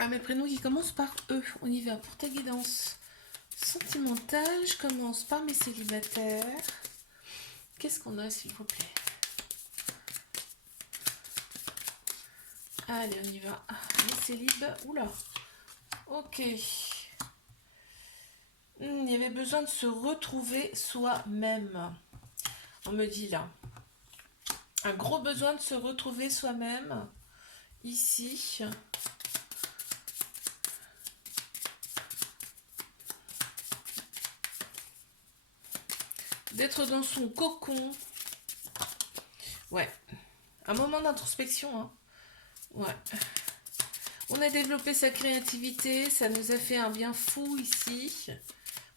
Ah, mes prénoms qui commencent par E. On y va pour ta guidance sentimentale. Je commence par mes célibataires. Qu'est-ce qu'on a, s'il vous plaît? Allez, on y va. Les célibes. Oula. Ok. Il y avait besoin de se retrouver soi-même. On me dit là. Un gros besoin de se retrouver soi-même. Ici. D'être dans son cocon. Ouais. Un moment d'introspection. Hein. Ouais. On a développé sa créativité. Ça nous a fait un bien fou ici.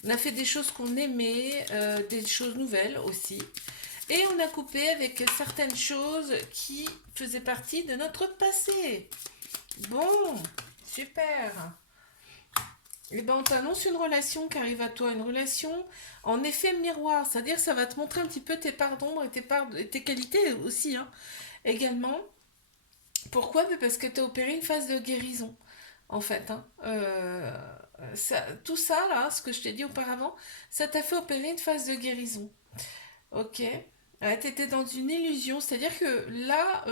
On a fait des choses qu'on aimait. Des choses nouvelles aussi. Et on a coupé avec certaines choses qui faisaient partie de notre passé. Bon, super. Et ben on t'annonce une relation qui arrive à toi, une relation en effet miroir, c'est-à-dire que ça va te montrer un petit peu tes parts d'ombre et tes qualités aussi, hein, également. Pourquoi? Parce que tu as opéré une phase de guérison, en fait. Hein. Tout ça, là, ce que je t'ai dit auparavant, ça t'a fait opérer une phase de guérison. Ok. Tu étais dans une illusion, c'est-à-dire que là,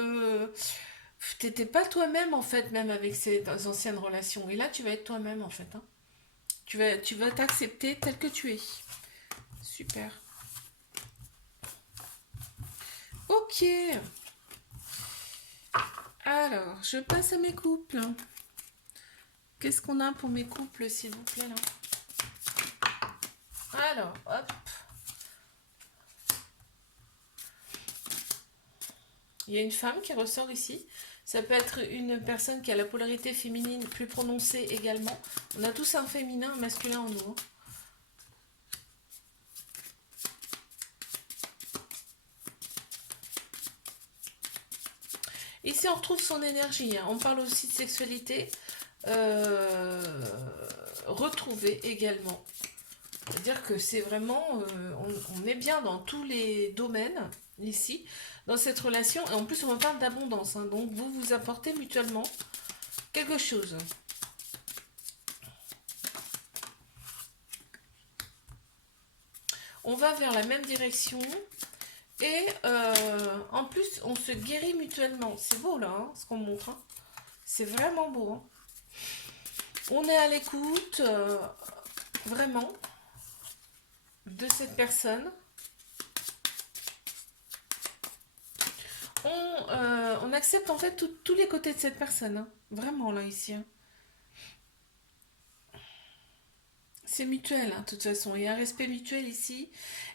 t'étais pas toi-même, en fait, même avec ces anciennes relations. Et là, tu vas être toi-même, en fait. Hein. Tu vas t'accepter tel que tu es. Super. Ok. Alors, je passe à mes couples. Qu'est-ce qu'on a pour mes couples, s'il vous plaît, là? Alors, hop. Il y a une femme qui ressort ici. Ça peut être une personne qui a la polarité féminine plus prononcée également. On a tous un féminin, un masculin en nous. Hein. Ici, on retrouve son énergie. Hein. On parle aussi de sexualité. Retrouvée également. C'est-à-dire que c'est vraiment... on est bien dans tous les domaines, ici, dans cette relation. Et en plus, on parle d'abondance. Hein. Donc, vous vous apportez mutuellement quelque chose. On va vers la même direction. Et en plus, on se guérit mutuellement. C'est beau, là, hein, ce qu'on montre. Hein. C'est vraiment beau. Hein. On est à l'écoute, vraiment, de cette personne. On accepte en fait tous les côtés de cette personne. Hein. Vraiment, là, ici. Hein. C'est mutuel, hein, de toute façon. Il y a un respect mutuel ici.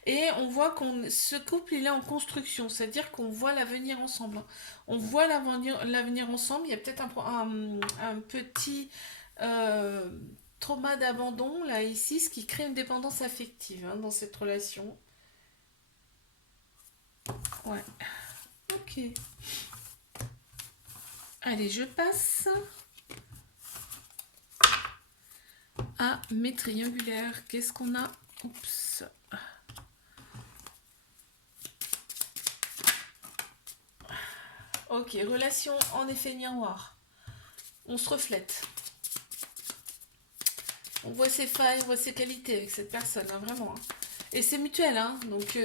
Et on voit qu'on ce couple, il est en construction. C'est-à-dire qu'on voit l'avenir ensemble. Hein. On voit l'avenir ensemble. Il y a peut-être un petit euh, trauma d'abandon, là, ici, ce qui crée une dépendance affective hein, dans cette relation. Ouais. Ok. Allez, je passe à mes triangulaires. Qu'est-ce qu'on a? Oups. Ok, relation en effet miroir. On se reflète. On voit ses failles, on voit ses qualités avec cette personne, hein, vraiment. Hein. Et c'est mutuel, hein. Donc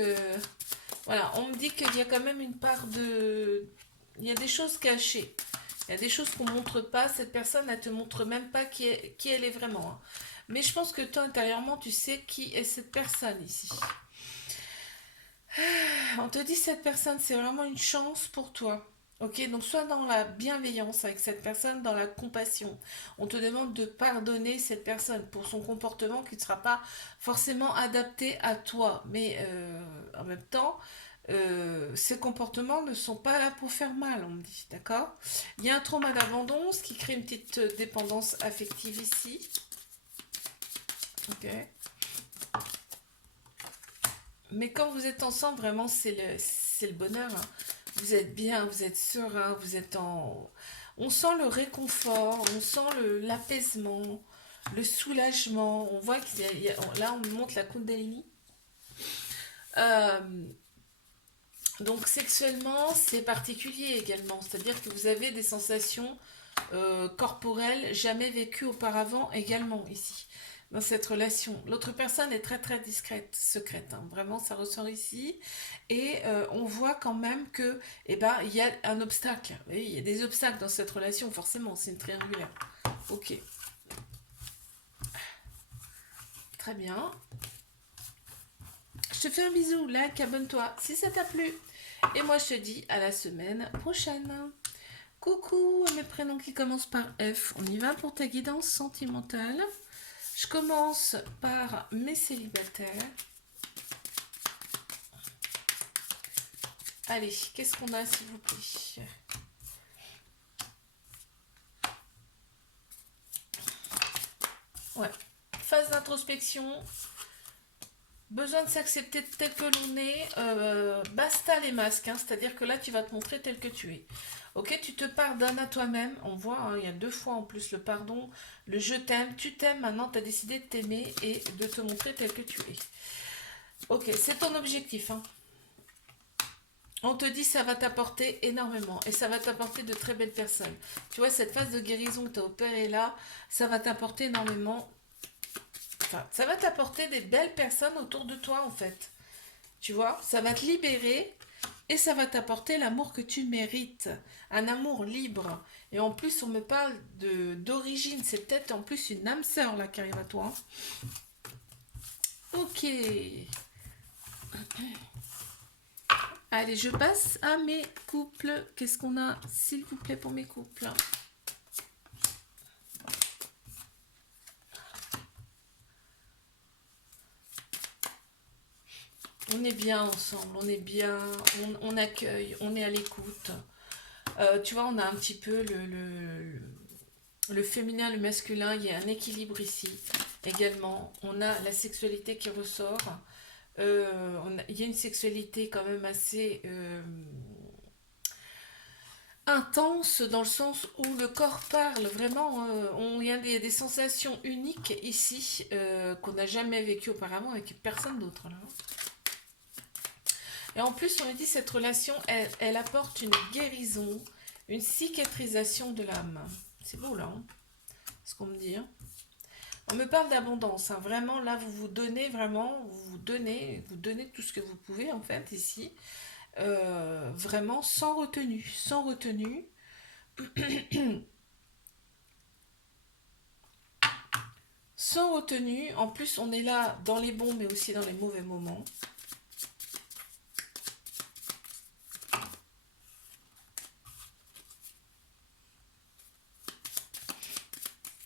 voilà, on me dit qu'il y a quand même une part de... Il y a des choses cachées. Il y a des choses qu'on ne montre pas. Cette personne, elle te montre même pas qui elle est vraiment. Hein. Mais je pense que toi, intérieurement, tu sais qui est cette personne ici. On te dit cette personne, c'est vraiment une chance pour toi. Ok, donc soit dans la bienveillance avec cette personne, dans la compassion. On te demande de pardonner cette personne pour son comportement qui ne sera pas forcément adapté à toi. Mais en même temps, ces comportements ne sont pas là pour faire mal, on me dit, d'accord? Il y a un trauma d'abandon, ce qui crée une petite dépendance affective ici. Ok. Mais quand vous êtes ensemble, vraiment, c'est le bonheur. Hein. Vous êtes bien, vous êtes serein, vous êtes en... On sent le réconfort, on sent l'apaisement, le soulagement. On voit là, on monte la Kundalini. Euh, donc, sexuellement, c'est particulier également. C'est-à-dire que vous avez des sensations. corporel jamais vécu auparavant également ici, dans cette relation. L'autre personne est très très discrète, secrète, hein. Vraiment ça ressort ici. Et on voit quand même que, eh ben, il y a un obstacle. Vous voyez, il y a des obstacles dans cette relation, forcément, c'est une triangulaire. Ok, très bien. Je te fais un bisou, like, abonne-toi si ça t'a plu. Et moi, je te dis à la semaine prochaine. Coucou à mes prénoms qui commencent par F. On y va pour ta guidance sentimentale. Je commence par mes célibataires. Allez, qu'est-ce qu'on a, s'il vous plaît? Ouais. Phase d'introspection. Besoin de s'accepter tel que l'on est. Basta les masques, hein. C'est-à-dire que là, tu vas te montrer tel que tu es. Ok, tu te pardonnes à toi-même. On voit, hein, il y a 2 fois en plus le pardon, le je t'aime. Tu t'aimes, maintenant, tu as décidé de t'aimer et de te montrer tel que tu es. Ok, c'est ton objectif, hein. On te dit ça va t'apporter énormément et ça va t'apporter de très belles personnes. Tu vois, cette phase de guérison que tu as opérée là, ça va t'apporter énormément. Enfin, ça va t'apporter des belles personnes autour de toi en fait. Tu vois, ça va te libérer et ça va t'apporter l'amour que tu mérites. Un amour libre. Et en plus, on me parle d'origine. C'est peut-être en plus une âme sœur là qui arrive à toi, hein. Ok. Allez, je passe à mes couples. Qu'est-ce qu'on a, s'il vous plaît, pour mes couples? On est bien ensemble, on est bien, on accueille, on est à l'écoute. Tu vois, on a un petit peu le féminin, le masculin, il y a un équilibre ici également. On a la sexualité qui ressort. Il y a une sexualité quand même assez intense dans le sens où le corps parle vraiment. Il y a des sensations uniques ici qu'on n'a jamais vécues auparavant avec personne d'autre là. Et en plus, on me dit cette relation, elle apporte une guérison, une cicatrisation de l'âme. C'est beau là, hein, ce qu'on me dit, hein. On me parle d'abondance, hein. Vraiment là, vous vous donnez vraiment, vous donnez tout ce que vous pouvez en fait ici. Vraiment sans retenue, sans retenue. Sans retenue. En plus, on est là dans les bons, mais aussi dans les mauvais moments.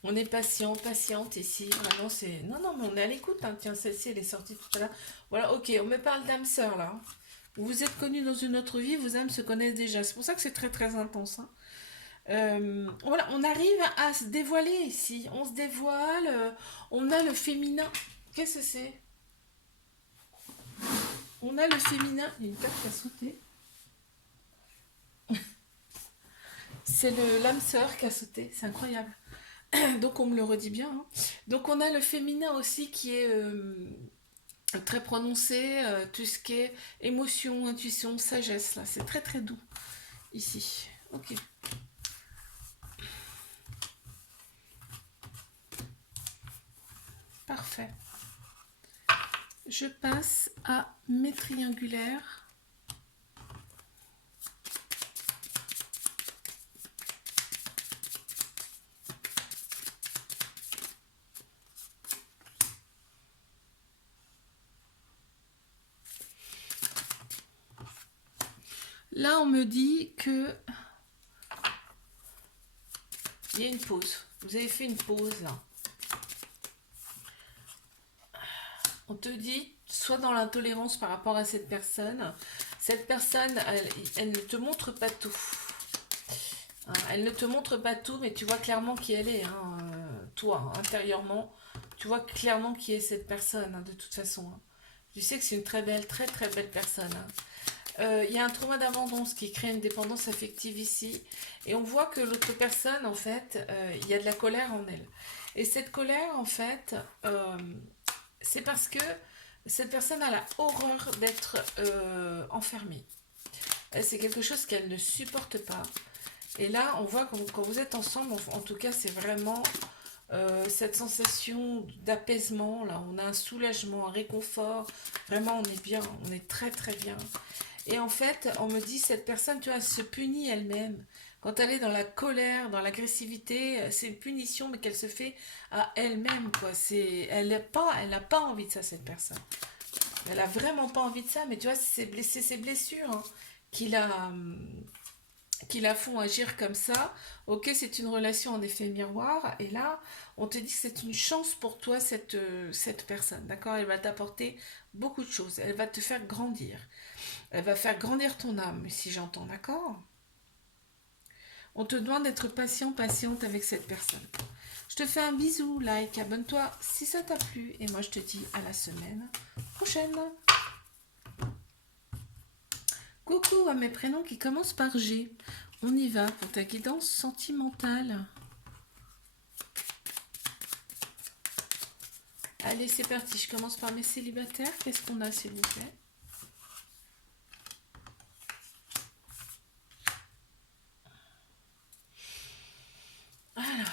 On est patient, patiente ici. Vraiment, c'est... Non, non, mais on est à l'écoute, hein. Tiens, celle-ci, elle est sortie tout à l'heure. Voilà, ok, on me parle d'âme sœur, là. Vous êtes connus dans une autre vie, vos âmes se connaissent déjà. C'est pour ça que c'est très, très intense, hein. Voilà, on arrive à se dévoiler ici. On se dévoile. On a le féminin. Qu'est-ce que c'est? On a le féminin. Il y a une tête qui a sauté. C'est l'âme sœur qui a sauté. C'est incroyable. Donc on me le redit bien, hein. Donc on a le féminin aussi qui est très prononcé, tout ce qui est émotion, intuition, sagesse, là, c'est très très doux ici. Ok. Parfait. Je passe à mes triangulaires. Là, on me dit que il y a une pause. Vous avez fait une pause là. On te dit, sois dans l'intolérance par rapport à cette personne. Cette personne, elle ne te montre pas tout. Hein, elle ne te montre pas tout, mais tu vois clairement qui elle est. Hein, toi, intérieurement, tu vois clairement qui est cette personne, hein, de toute façon. Hein. Tu sais que c'est une très belle, très très belle personne. Hein. Il y a un trauma d'abondance qui crée une dépendance affective ici. Et on voit que l'autre personne, en fait, il y a de la colère en elle. Et cette colère, en fait, c'est parce que cette personne a la horreur d'être enfermée. C'est quelque chose qu'elle ne supporte pas. Et là, on voit que quand vous êtes ensemble, en tout cas, c'est vraiment cette sensation d'apaisement. Là, on a un soulagement, un réconfort. Vraiment, on est bien, on est très très bien. Et en fait, on me dit, cette personne, tu vois, elle se punit elle-même. Quand elle est dans la colère, dans l'agressivité, c'est une punition, mais qu'elle se fait à elle-même, quoi. Elle n'a pas envie de ça, cette personne. Elle a vraiment pas envie de ça, mais tu vois, c'est ses blessures, hein, qui la, qui la font agir comme ça. Ok, c'est une relation en effet miroir, et là, on te dit que c'est une chance pour toi, cette personne, d'accord? Elle va t'apporter beaucoup de choses, elle va te faire grandir, elle va faire grandir ton âme, si j'entends, d'accord? On te demande d'être patient, patiente avec cette personne. Je te fais un bisou, like, abonne-toi si ça t'a plu, et moi je te dis à la semaine prochaine. Coucou à mes prénoms qui commencent par G. On y va pour ta guidance sentimentale. Allez, c'est parti. Je commence par mes célibataires. Qu'est-ce qu'on a, s'il vous plaît? Alors,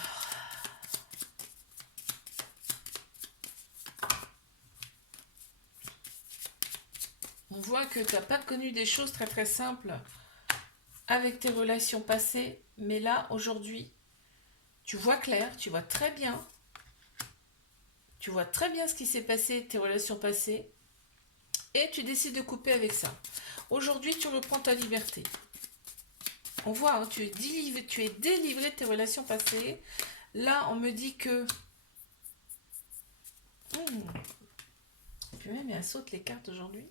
on voit que tu n'as pas connu des choses très très simples avec tes relations passées, mais là, aujourd'hui, tu vois clair, tu vois très bien. Tu vois très bien ce qui s'est passé, tes relations passées, et tu décides de couper avec ça. Aujourd'hui, tu reprends ta liberté. On voit, hein, tu es délivré de tes relations passées. Là, on me dit que... Puis même, elle saute les cartes aujourd'hui.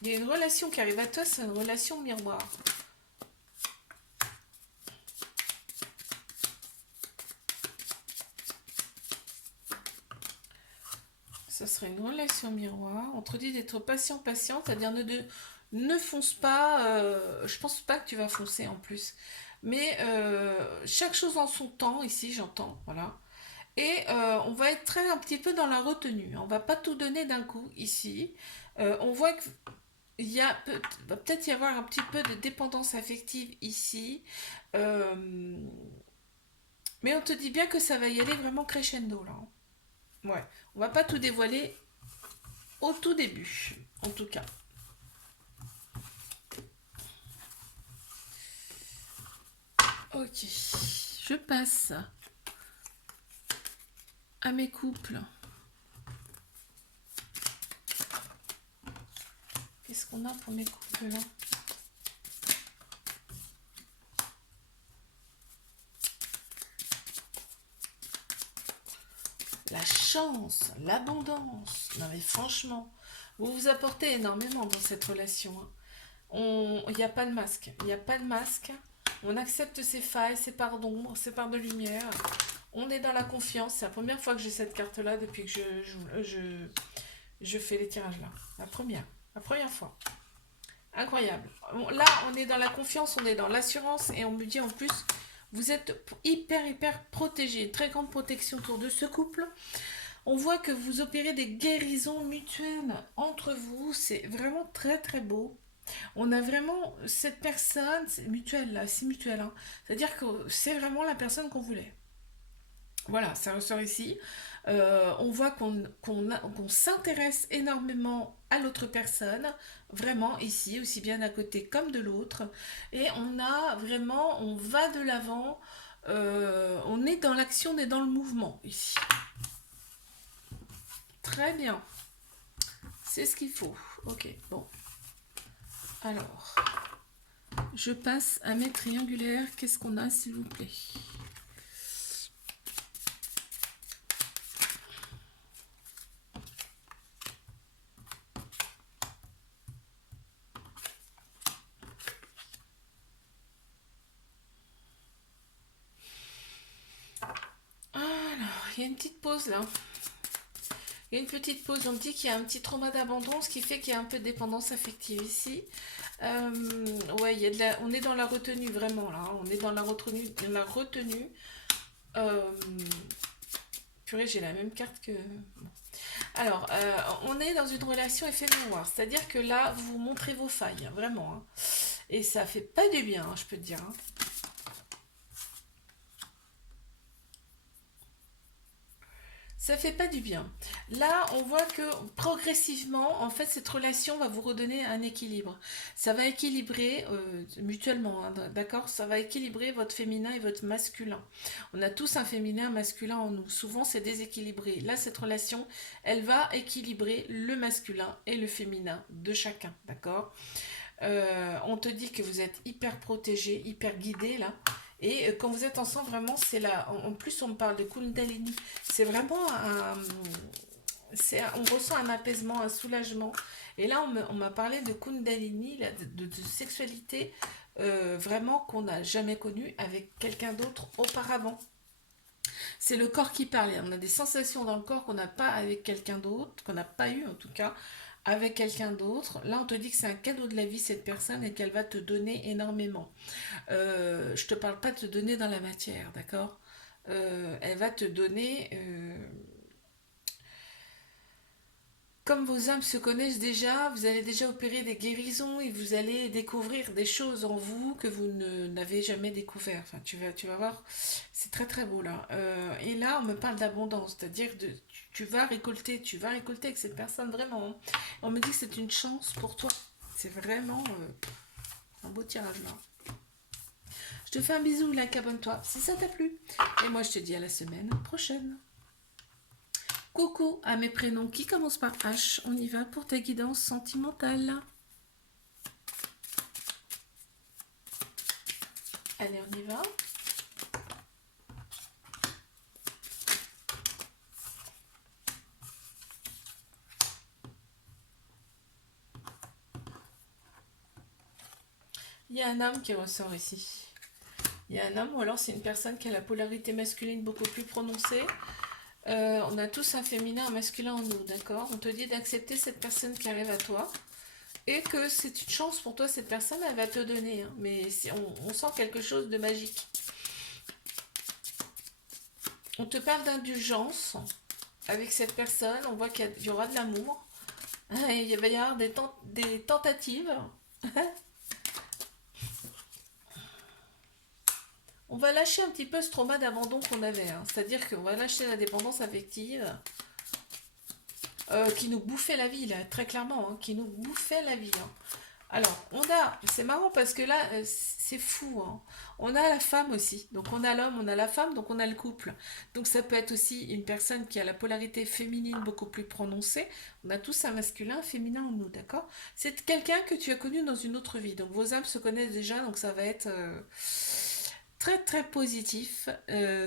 Il y a une relation qui arrive à toi, c'est une relation miroir. Ça serait une relation miroir. On te dit d'être patient, patiente, c'est-à-dire ne fonce pas. Je pense pas que tu vas foncer en plus. Mais chaque chose en son temps, ici, j'entends. Voilà. Et on va être très un petit peu dans la retenue. On va pas tout donner d'un coup ici. On voit que va peut-être y avoir un petit peu de dépendance affective ici. Euh, mais on te dit bien que ça va y aller vraiment crescendo là, hein. Ouais, on va pas tout dévoiler au tout début, en tout cas. Ok, je passe à mes couples. Qu'est-ce qu'on a pour mes couples là? La chance, l'abondance. Non mais franchement, vous vous apportez énormément dans cette relation, hein. Il n'y a pas de masque. Il n'y a pas de masque. On accepte ses failles, ses parts d'ombre, ses parts de lumière. On est dans la confiance. C'est la première fois que j'ai cette carte-là depuis que je fais les tirages là. La première. La première fois. Incroyable. Là, on est dans la confiance, on est dans l'assurance et on me dit en plus, vous êtes hyper, hyper protégé. Très grande protection autour de ce couple. On voit que vous opérez des guérisons mutuelles entre vous. C'est vraiment très, très beau. On a vraiment cette personne, c'est mutuel là, c'est mutuel, hein. C'est-à-dire que c'est vraiment la personne qu'on voulait. Voilà, ça ressort ici. On voit qu'on s'intéresse énormément à l'autre personne, vraiment ici, aussi bien d'un côté comme de l'autre. Et on a vraiment, on va de l'avant, on est dans l'action, on est dans le mouvement ici. Très bien, c'est ce qu'il faut. Ok, bon. Alors, je passe à mes triangulaires. Qu'est-ce qu'on a, s'il vous plaît? Alors, il y a une petite pause là. Il y a une petite pause. On me dit qu'il y a un petit trauma d'abandon, ce qui fait qu'il y a un peu de dépendance affective ici. Ouais, on est dans la retenue vraiment là, hein. On est dans la retenue. Euh, Purée, j'ai la même carte que. Bon. Alors, on est dans une relation effet miroir, c'est-à-dire que là, vous montrez vos failles, hein, vraiment, hein. Et ça fait pas du bien, hein, je peux te dire, hein. Ça fait pas du bien. Là, on voit que progressivement, en fait, cette relation va vous redonner un équilibre. Ça va équilibrer mutuellement, hein, d'accord? Ça va équilibrer votre féminin et votre masculin. On a tous un féminin, un masculin en nous. Souvent, c'est déséquilibré. Là, cette relation, elle va équilibrer le masculin et le féminin de chacun, d'accord? On te dit que vous êtes hyper protégé, hyper guidé là. Et quand vous êtes ensemble, vraiment, c'est là. En plus, on me parle de Kundalini. C'est vraiment un. On ressent un apaisement, un soulagement. Et là, on m'a parlé de Kundalini, là, de sexualité vraiment qu'on n'a jamais connue avec quelqu'un d'autre auparavant. C'est le corps qui parle. On a des sensations dans le corps qu'on n'a pas avec quelqu'un d'autre, qu'on n'a pas eu en tout cas avec quelqu'un d'autre. Là, on te dit que c'est un cadeau de la vie, cette personne, et qu'elle va te donner énormément. Je te parle pas de te donner dans la matière, d'accord? Elle va te donner comme vos âmes se connaissent déjà, vous allez déjà opérer des guérisons et vous allez découvrir des choses en vous que vous n'avez jamais découvert. Enfin, tu vas voir, c'est très très beau là. Et là, on me parle d'abondance, c'est-à-dire tu vas récolter avec cette personne vraiment, hein. On me dit que c'est une chance pour toi. C'est vraiment un beau tirage là. Je te fais un bisou, like, abonne-toi si ça t'a plu. Et moi, je te dis à la semaine prochaine. Coucou à mes prénoms qui commencent par H. On y va pour ta guidance sentimentale. Allez, on y va. Il y a un homme qui ressort ici. Il y a un homme, ou alors c'est une personne qui a la polarité masculine beaucoup plus prononcée. On a tous un féminin, un masculin en nous, d'accord? On te dit d'accepter cette personne qui arrive à toi et que c'est une chance pour toi, cette personne, elle va te donner, hein. Mais on sent quelque chose de magique. On te parle d'indulgence avec cette personne, on voit qu'il y aura de l'amour. Il va y avoir des tentatives. On va lâcher un petit peu ce trauma d'abandon qu'on avait, hein. C'est-à-dire qu'on va lâcher la dépendance affective qui nous bouffait la vie, là, très clairement, hein, qui nous bouffait la vie, hein. Alors, c'est marrant parce que là, c'est fou, hein. On a la femme aussi, donc on a l'homme, on a la femme, donc on a le couple. Donc ça peut être aussi une personne qui a la polarité féminine beaucoup plus prononcée. On a tous un masculin, un féminin en nous, d'accord? C'est quelqu'un que tu as connu dans une autre vie, donc vos âmes se connaissent déjà, donc ça va être très très positif.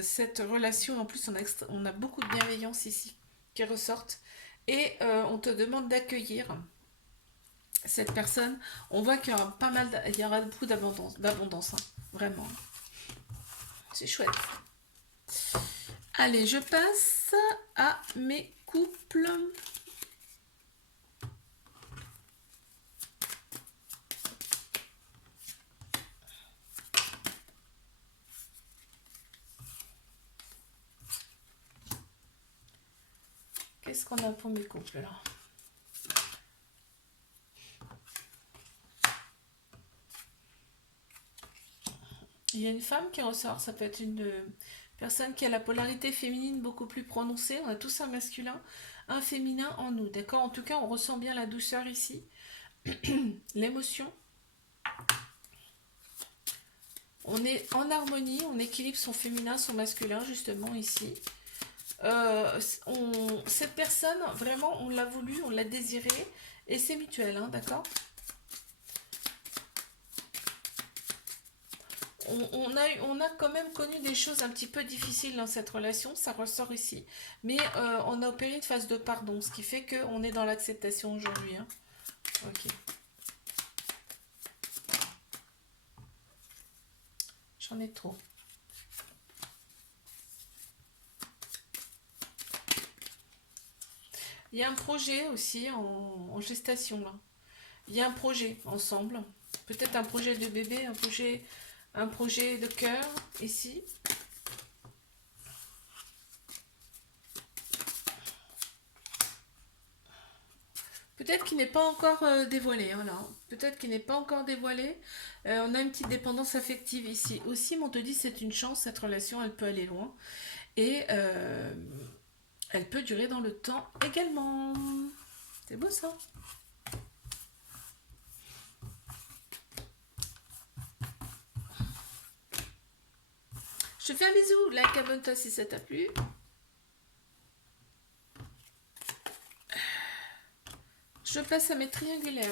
Cette relation, en plus, on a beaucoup de bienveillance ici qui ressortent. Et on te demande d'accueillir cette personne. On voit qu'il y aura pas mal, il y aura beaucoup d'abondance, hein, vraiment. C'est chouette. Allez, je passe à mes couples. Qu'est-ce qu'on a pour mes couples là? Il y a une femme qui ressort, ça peut être une personne qui a la polarité féminine beaucoup plus prononcée. On a tous un masculin, un féminin en nous, d'accord? En tout cas, on ressent bien la douceur ici, l'émotion. On est en harmonie, on équilibre son féminin, son masculin, justement ici. Cette personne, vraiment, on l'a voulu, on l'a désiré, et c'est mutuel, hein, d'accord? On a quand même connu des choses un petit peu difficiles dans cette relation, ça ressort ici. Mais on a opéré une phase de pardon, ce qui fait qu'on est dans l'acceptation aujourd'hui, hein. Ok. J'en ai trop. Il y a un projet aussi en gestation, là. Il y a un projet ensemble. Peut-être un projet de bébé, un projet de cœur, ici. Peut-être qu'il n'est pas encore dévoilé, voilà. Peut-être qu'il n'est pas encore dévoilé. On a une petite dépendance affective ici aussi, mais on te dit c'est une chance, cette relation, elle peut aller loin. Et elle peut durer dans le temps également. C'est beau ça. Je te fais un bisou, like, abonne-toi si ça t'a plu. Je passe à mes triangulaires.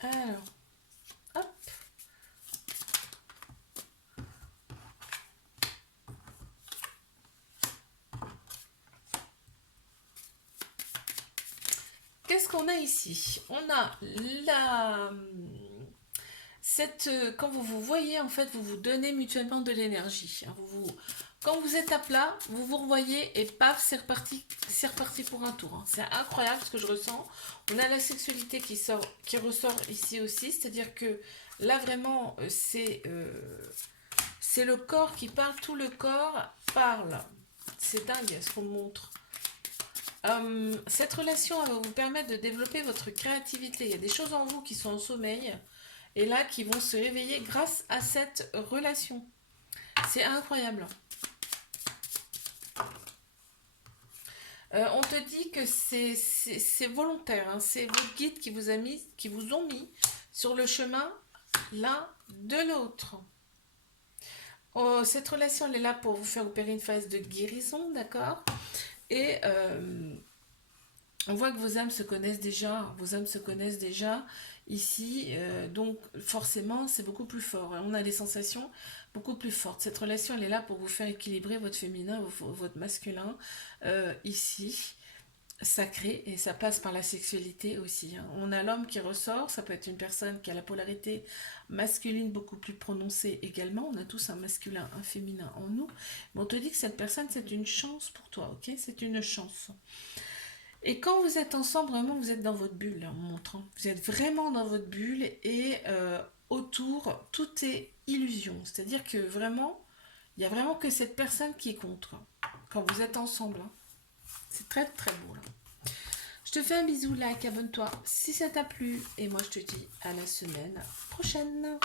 Alors, hop. Qu'est-ce qu'on a ici? On a la... quand vous vous voyez, en fait, vous vous donnez mutuellement de l'énergie. Quand vous êtes à plat, vous vous revoyez et paf, c'est reparti pour un tour. C'est incroyable ce que je ressens. On a la sexualité qui ressort ici aussi, c'est-à-dire que là vraiment, c'est le corps qui parle, tout le corps parle. C'est dingue ce qu'on me montre. Cette relation va vous permettre de développer votre créativité. Il y a des choses en vous qui sont en sommeil et là qui vont se réveiller grâce à cette relation. C'est incroyable. On te dit que c'est volontaire, hein. C'est votre guide qui vous ont mis sur le chemin l'un de l'autre. Oh, cette relation, elle est là pour vous faire opérer une phase de guérison, d'accord? Et on voit que vos âmes se connaissent déjà, ici, donc forcément c'est beaucoup plus fort. On a des sensations beaucoup plus fortes. Cette relation, elle est là pour vous faire équilibrer votre féminin, votre masculin, ici, sacré, et ça passe par la sexualité aussi, hein. On a l'homme qui ressort, ça peut être une personne qui a la polarité masculine beaucoup plus prononcée également. On a tous un masculin, un féminin en nous, mais on te dit que cette personne, c'est une chance pour toi, ok? C'est une chance. Et quand vous êtes ensemble, vraiment, vous êtes dans votre bulle, là, en montrant. Vous êtes vraiment dans votre bulle et autour, tout est illusion. C'est-à-dire que vraiment, il n'y a vraiment que cette personne qui compte, quoi, quand vous êtes ensemble, hein. C'est très très beau, là. Je te fais un bisou, like, abonne-toi si ça t'a plu. Et moi, je te dis à la semaine prochaine.